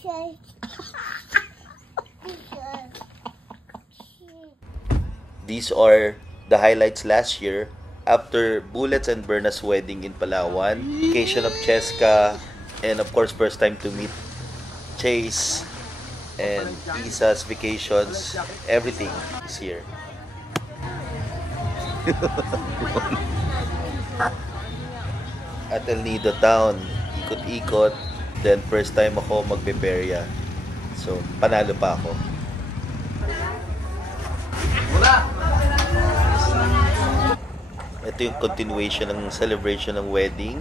shit. These are the highlights last year after Bullets and Berna's wedding in Palawan, vacation of Cheska, and of course first time to meet Chase and Isa's vacations. Everything is here. At El Nido Town, ikot-ikot. Then first time ako magbe-berya. So panalo pa ako. Ito yung continuation ng celebration ng wedding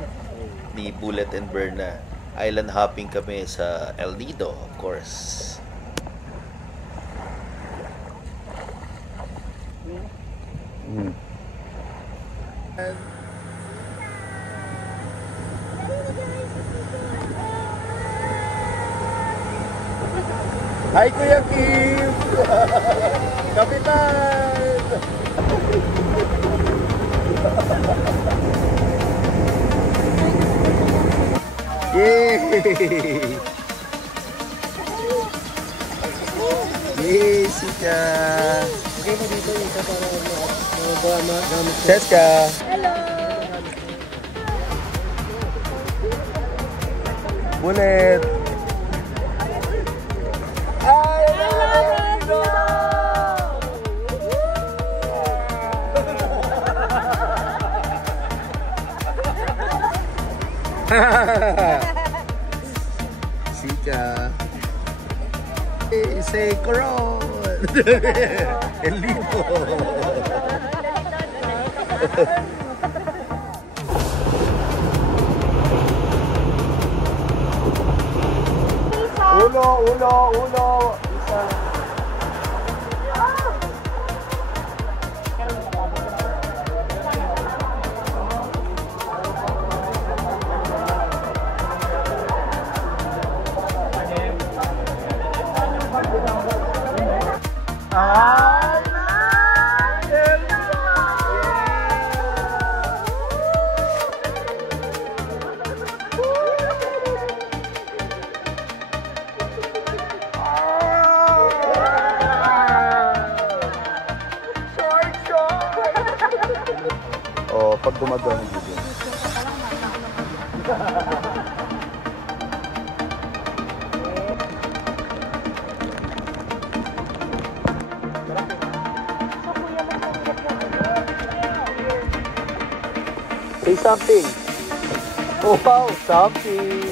ni Bullet and Berna. Island hopping kami sa El Nido, of course. Hi, Kuya Kim! Kapitan! Yay! Yay, Sika! Okay mo dito, Ika, para magamit. Cheska! Hello! Bullet! Sika. Say Coron. El Nido. Uno. Isa. Oh, pag gumagawa ng video. Say something. Oh wow, something.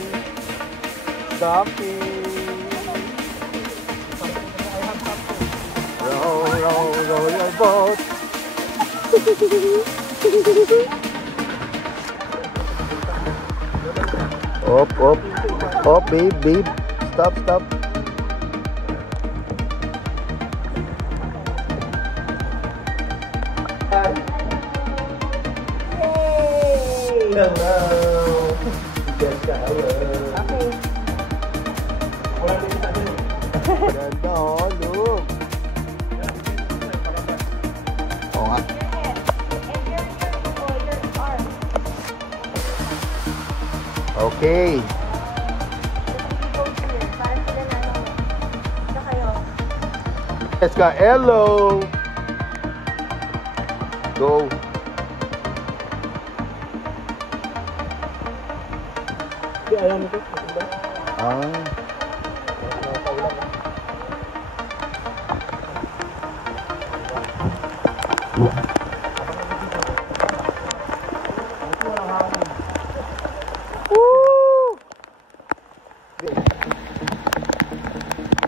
Row your boat. Op, babe. Stop. Hello. Jessica, hello. Okay. Ganda, look. Oo nga. Okay. Jessica, hello. Go.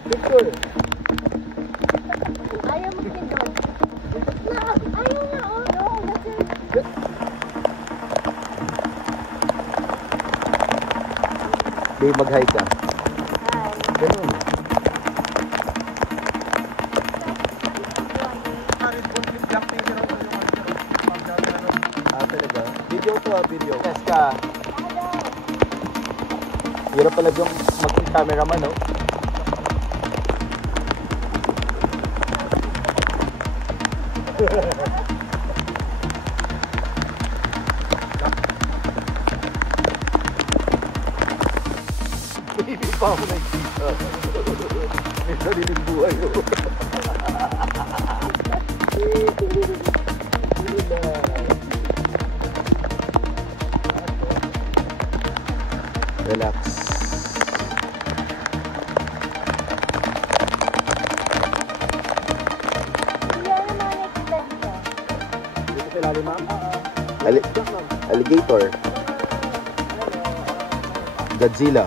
Picture. Ayaw mo din doon. Ayaw na, oh. No, Babe, mag-hi ka. Hi. Ganun. Talaga. Video to video. Jessica. Hirap pala yung maging cameraman, no? pa ako nakikita. May sariling buhay mo. Relax. Alligator. Godzilla.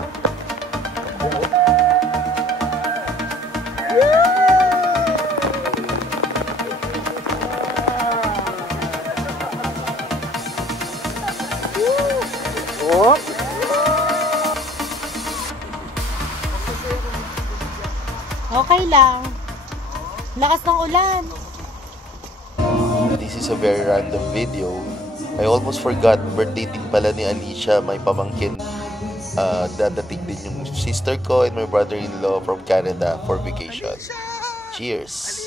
Oh! Okay lang. Lakas ng ulan. This is a very random video. I almost forgot, birthday din pala ni Alicia, may pamangkin. Dadating din yung sister ko and my brother-in-law from Canada for vacation. Cheers!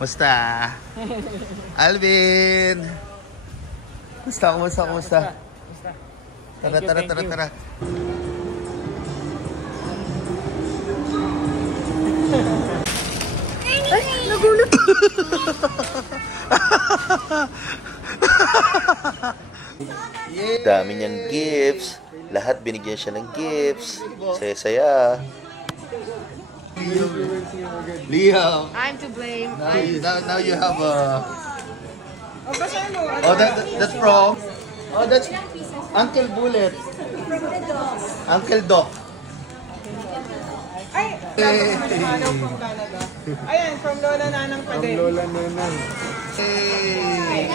Musta? Alvin! Kumusta? Tara. Ay, nagulat. Dami niyang gifts. Lahat binigyan siya ng gifts. Saya-saya. Liam. I'm to blame. Now you have a... Oh, that's from... Oh, that's Uncle Bullet. Uncle Doc. Ay, from Canada. Ayan, from Lola Nanang pa din. Hey.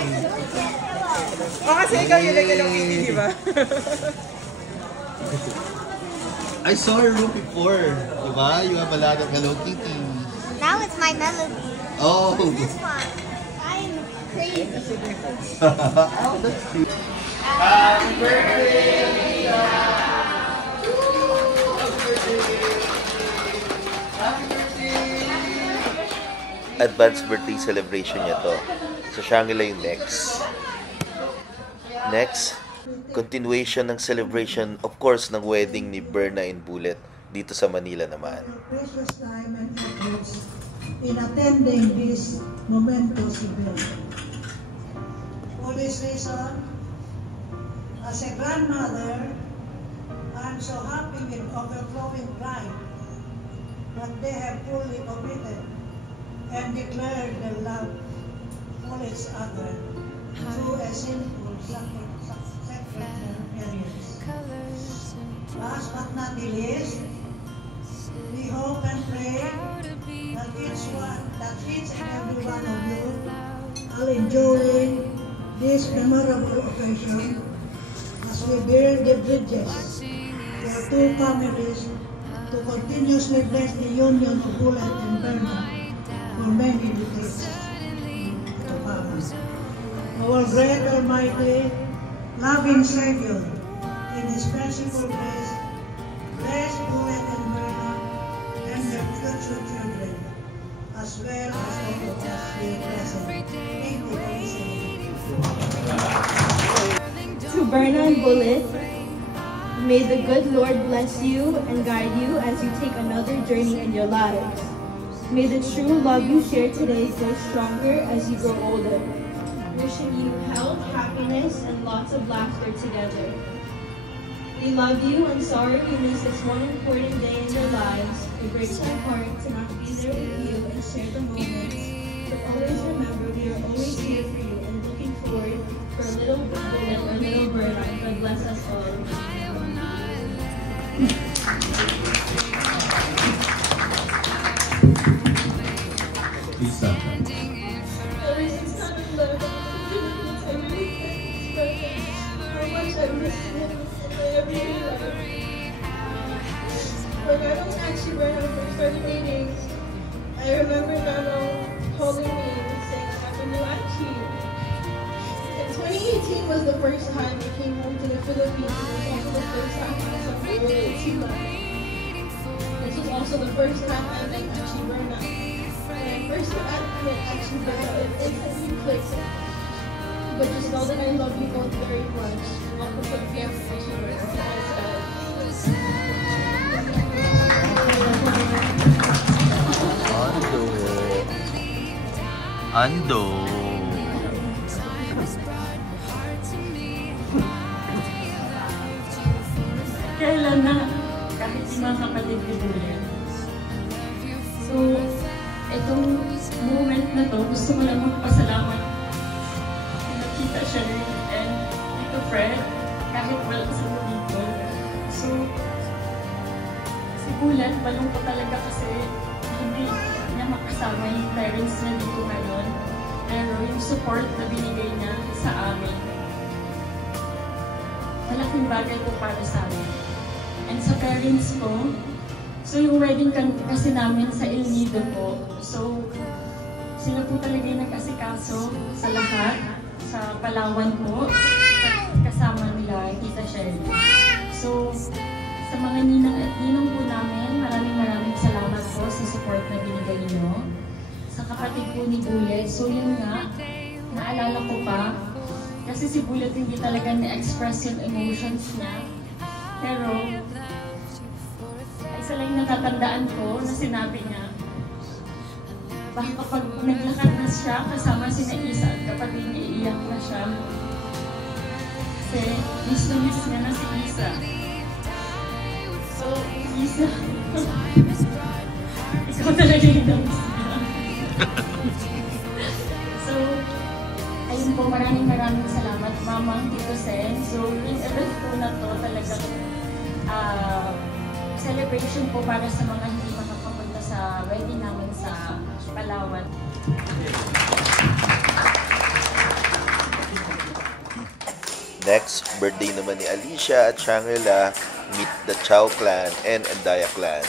O kasi ikaw yung Hello Kitty, di ba? I saw her room before. Diba? You have a lot of Hello Kitty. Now it's my melody. Oh. This one. I'm crazy. Oh, that's cute. Happy birthday, advanced birthday celebration niya to. So, Shangri-La yung next. Next, continuation ng celebration, of course, ng wedding ni Berna and Bullet dito sa Manila naman. Precious time and efforts in attending this momentous event. For this reason, as a grandmother, I'm so happy with overflowing pride that they have fully committed and declared their love for each other through a simple sacrifice. Last but not the least, we hope and pray that each and every one of you are enjoying this memorable occasion as we build the bridges for two families to continuously bless the union of Bullet and Berna for many decades to come. Our great Almighty, loving Savior, in His merciful grace, bless Bullet and Berna and their future children, as well as all of us here present. Thank you, To Berna and Bullet, may the good Lord bless you and guide you as you take another journey in your lives. May the true love you share today grow stronger as you grow older. Wishing you health, happiness, and lots of laughter together. We love you and sorry we missed this one important day in your lives. It breaks my heart to not be there with you and share the moments. But always remember we are always here for you and looking forward for a little Bullet or little Berna. God bless us all. Please stop. Ever since time I left, I really can't express how much I miss him in my everyday life. When I was actually when I first started dating, I remember Nano calling me and saying Happy New Year. And 2018 was the first time I came home to the Philippines. It was also the first time I saw my Chila. This was also the first time I met actually Berna. When I first met actually Berna, it instantly clicked. but just know that I love you both very much. Welcome to the family. Ando. Kailan na, kahit yung mga kapatid ni Bullet. So, itong moment na to, gusto ko lang magpasalamat kina Tita Sherry and Tito Fred, kahit wala sila dito. So, si Bullet, malungkot talaga kasi hindi niya makasama yung parents niya dito ngayon. Pero yung support na binigay niya sa amin, malaking bagay po para sa amin. And sa parents ko, so yung wedding kasi namin sa El Nido po, so sila po talaga yung nag-asikaso sa lahat, sa Palawan po, kasama nila Tita Sherry. So sa mga ninang at ninong po namin, maraming salamat po sa support na binigay niyo. Sa kapatid po ni Bullet, so yun nga, naalala ko pa, kasi si Bullet hindi talaga na-express yung emotions niya. Pero, isa lang yung natatandaan ko na sinabi niya, baka kapag naglakad na siya, kasama si Isa at kapatid niya, iiyak na siya. Kasi, miss niya na si Isa. So, Isa, ikaw talaga yung na-miss niya. So, ayun po, maraming salamat, Mama, Tito Sen. So, yung event po na to talagang celebration po para sa mga hindi makakapunta sa wedding namin sa Palawan. Next, birthday naman ni Alicia at Shangri-La. Meet the Chow clan and Andaya clan.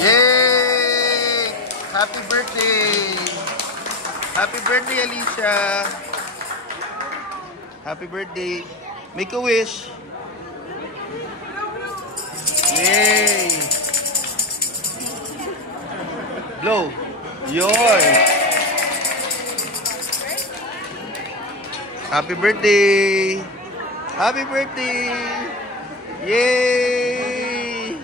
Yay! Happy birthday! Happy birthday, Alicia! Happy birthday! Make a wish! Yay! Blow! Yours! Happy birthday! Happy birthday! Yay!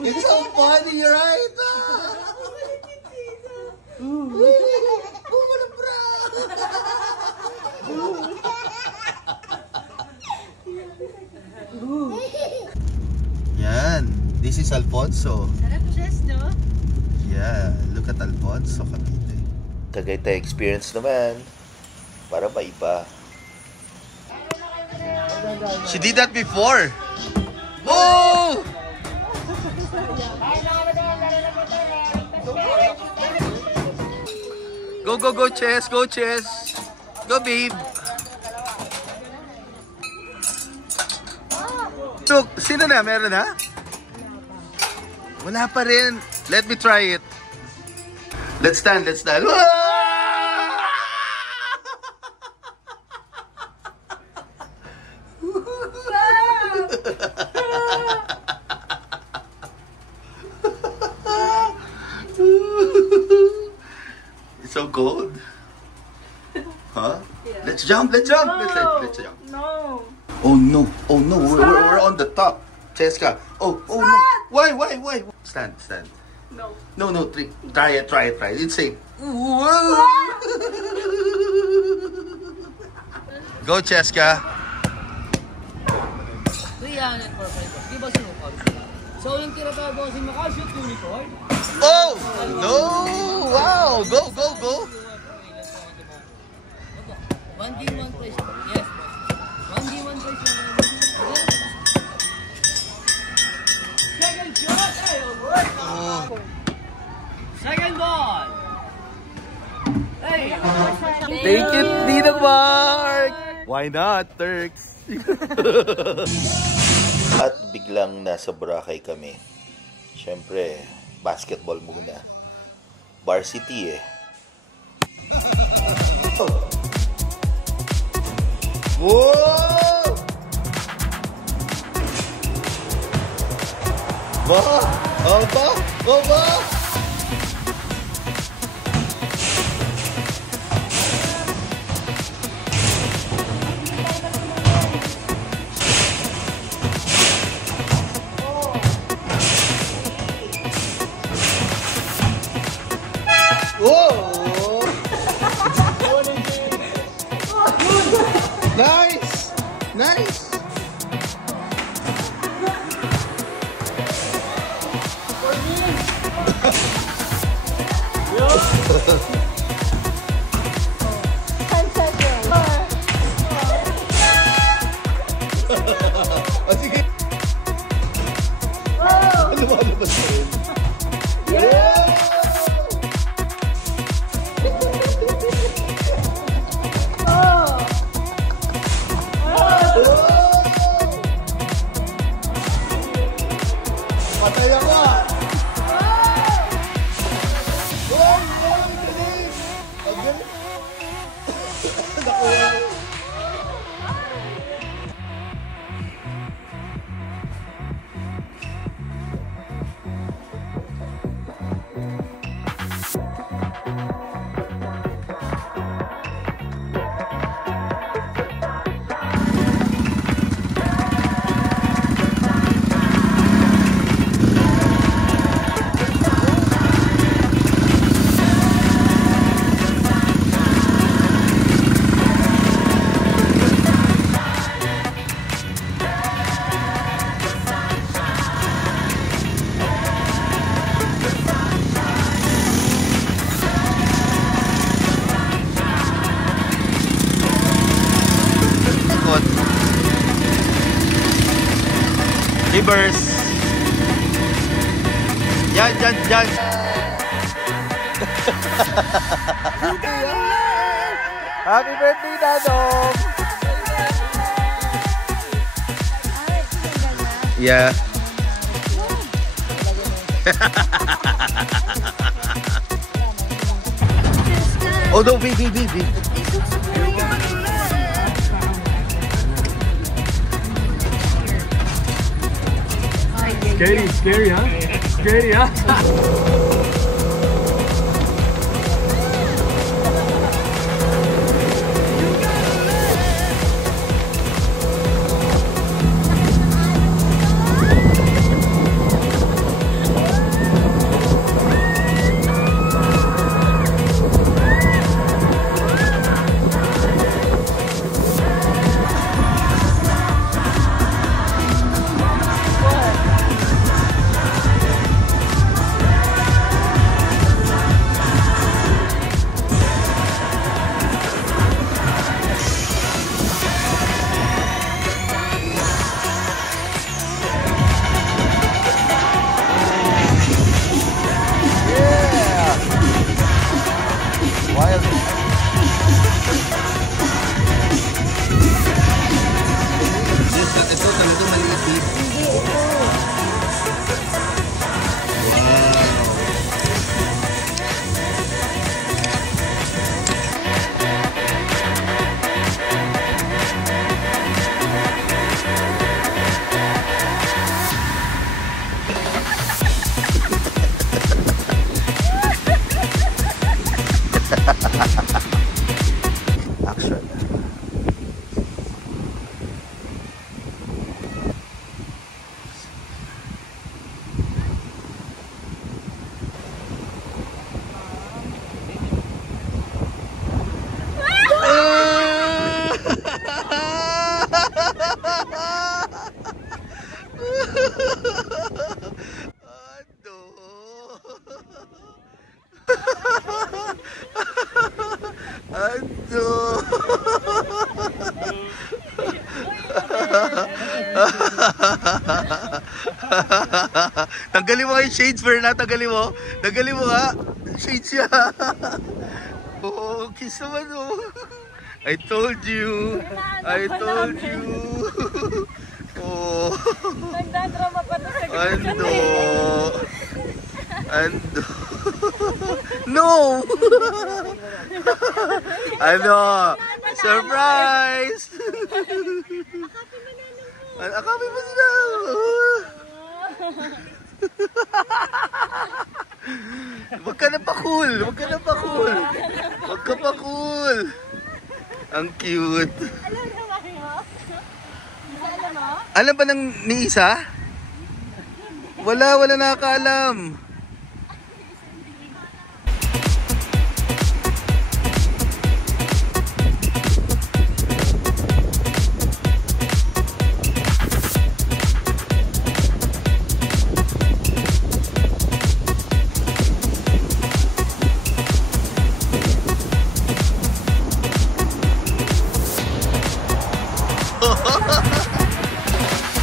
It's so funny, right? Yan. This is Alfonso. Sarap chess, no? Yeah, look at Alfonso Cavite. Tagaytay experience naman. Para maiba. She did that before. Oh! Go, go, go, Chess. Go, Chess. Go, babe. Look, sino na? Meron na? Wala pa rin. Let me try it. Let's stand, let's stand. It's so cold. Huh? Yeah. Let's jump, let's jump. No. Let's jump. No. Oh no, oh no, we're on the top. Cheska. Oh no. Why? Stand. No. No, try it. It's safe. Go, Cheska. So yung tinatawag mo si Makashoot Unicorn? Oh! No! Wow! Go! 1 game, 1 place. Yes. 1 game, 1 place. Second shot! Oh. Second ball! Hey! Take it, Ninang Mark! Why not, Turks? At biglang nasa Boracay kami. Siyempre, basketball muna. Varsity eh. Whoa! Ba? Nice! Nice! Oh, sige! Lumalabas na rin. Patay ako ah! Wow! Ang galing! Ang galing! Nakuha! Rivers. Yan. Happy birthday, Dadong! Yeah. Oh no, baby. Scary, huh? Scary, huh? Action. Tanggalin mo yung shades, Berna. Tanggalin mo nga. Shades siya. Oo, kiss naman oh. I told you. I told you. Oh. Nagdadrama pa to sa Ando. Ando. No! Ano? Surprise! Akapin mo sila. Wag ka na pa cool. Wag ka na pa cool. Wag ka pa cool. Ang cute. Alam ba ng ni Isa? Wala nakakaalam.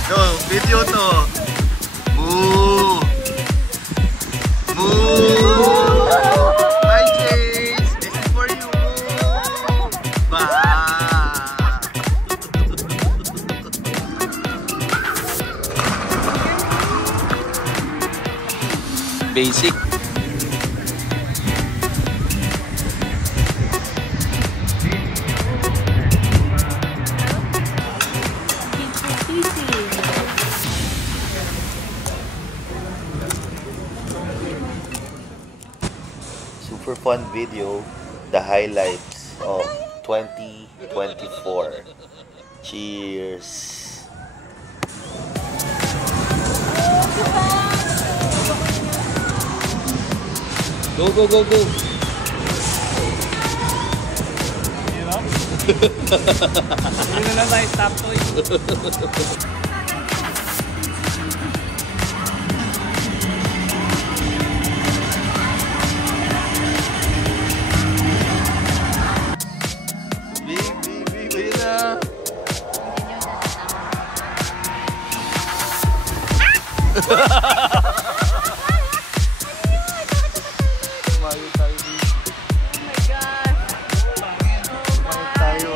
No, video to. Moo. Moo. Hi, Chase. This is for you. Bah. Basic. Super fun video, the highlights of 2024. Cheers! Go, go, go, go! Hindi na lang tayo stop toy. Tumayo tayo dito. Oh my gosh. Tumayo tayo.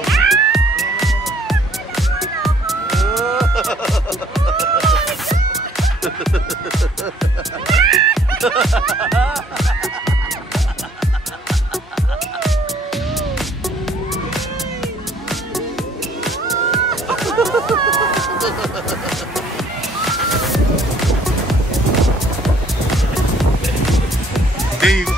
Dave.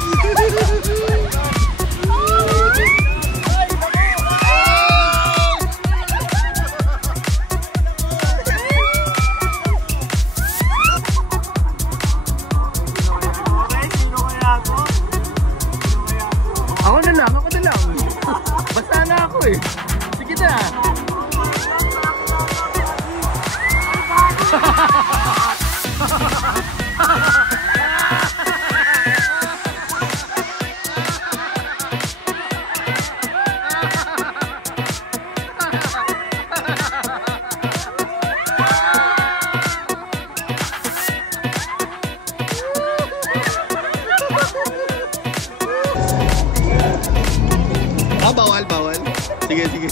Ako na lang. Basta na ako eh. Sige na. Bawal. Sige.